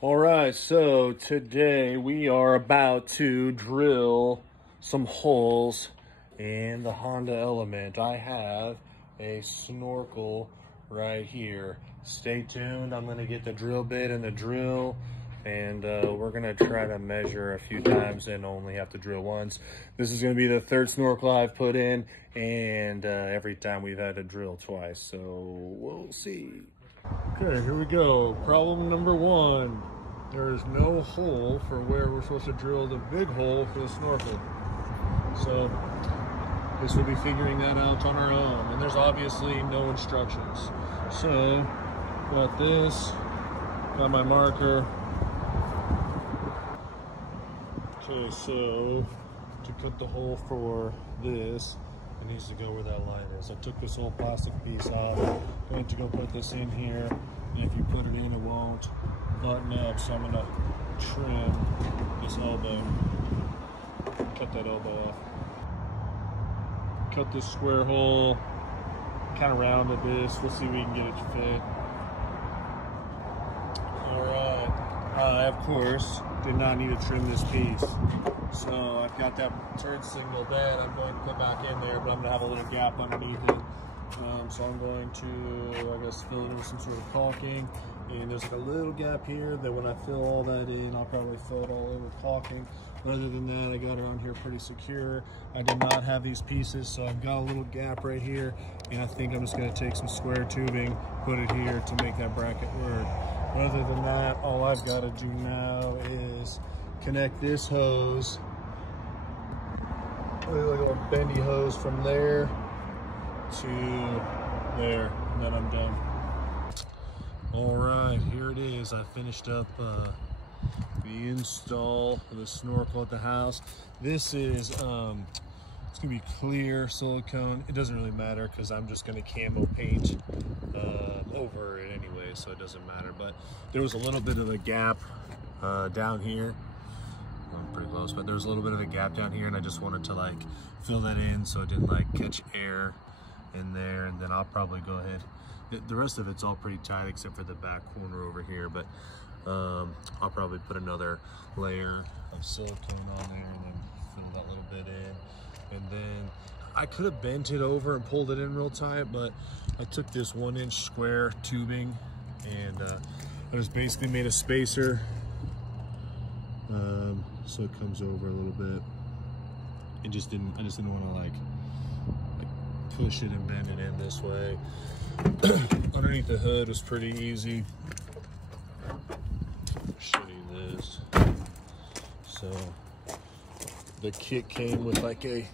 All right, so today we are about to drill some holes in the Honda Element. I have a Snorkel right here. Stay tuned. I'm going to get the drill bit and the drill, and we're going to try to measure a few times and only have to drill once. This is going to be the third Snorkel I've put in, and every time we've had to drill twice, so we'll see. Okay, here we go. Problem number one. There is no hole for where we're supposed to drill the big hole for the Snorkel. So this will be figuring that out on our own. And there's obviously no instructions. So got this, got my marker. Okay, so to cut the hole for this, it needs to go where that line is. I took this whole plastic piece off. I'm going to go put this in here. And if you put it in, it won't button up. So I'm going to trim this elbow. Cut that elbow off. Cut this square hole. Kind of rounded this. We'll see if we can get it to fit. Alright. I, of course, did not need to trim this piece. So I've got that turn signal bed I'm going to put back in there, but I'm going to have a little gap underneath it. So I'm going to, I guess, fill it with some sort of caulking. And there's like a little gap here that when I fill all that in, I'll probably fill it all in with caulking. But other than that, I got it on here pretty secure. I did not have these pieces, so I've got a little gap right here. And I think I'm just going to take some square tubing, put it here to make that bracket work. But other than that, all I've got to do now is connect this hose, like a bendy hose from there to there, and then I'm done. All right, here it is. I finished up the install of the Snorkel at the house. This is it's gonna be clear silicone. It doesn't really matter because I'm just gonna camo paint over it anyway, so it doesn't matter. But there was a little bit of a gap down here. I'm pretty close, but there's a little bit of a gap down here, and I just wanted to like fill that in so it didn't like catch air in there. And then I'll probably go ahead. The rest of it's all pretty tight except for the back corner over here, but I'll probably put another layer of silicone on there and then fill that little bit in. And then I could have bent it over and pulled it in real tight, but I took this 1-inch square tubing and I just basically made a spacer so it comes over a little bit. I just didn't want to like push it and bend it in this way. Underneath the hood was pretty easy. I'll show you this. So the kit came with like a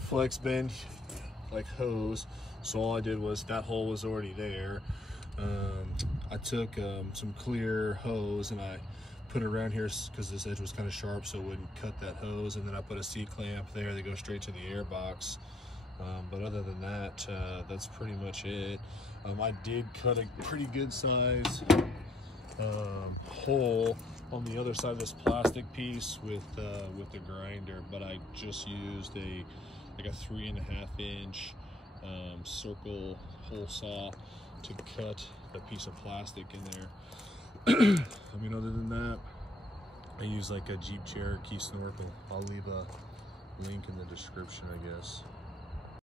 flex bend like hose. So all I did was, that hole was already there. I took some clear hose and I put it around here because this edge was kind of sharp so it wouldn't cut that hose, and then I put a C-clamp there that goes straight to the air box. But other than that, that's pretty much it. I did cut a pretty good size hole on the other side of this plastic piece with the grinder, but I just used like a 3.5-inch circle hole saw to cut the piece of plastic in there. I mean, other than that, I use like a Jeep Cherokee Snorkel. I'll leave a link in the description, I guess.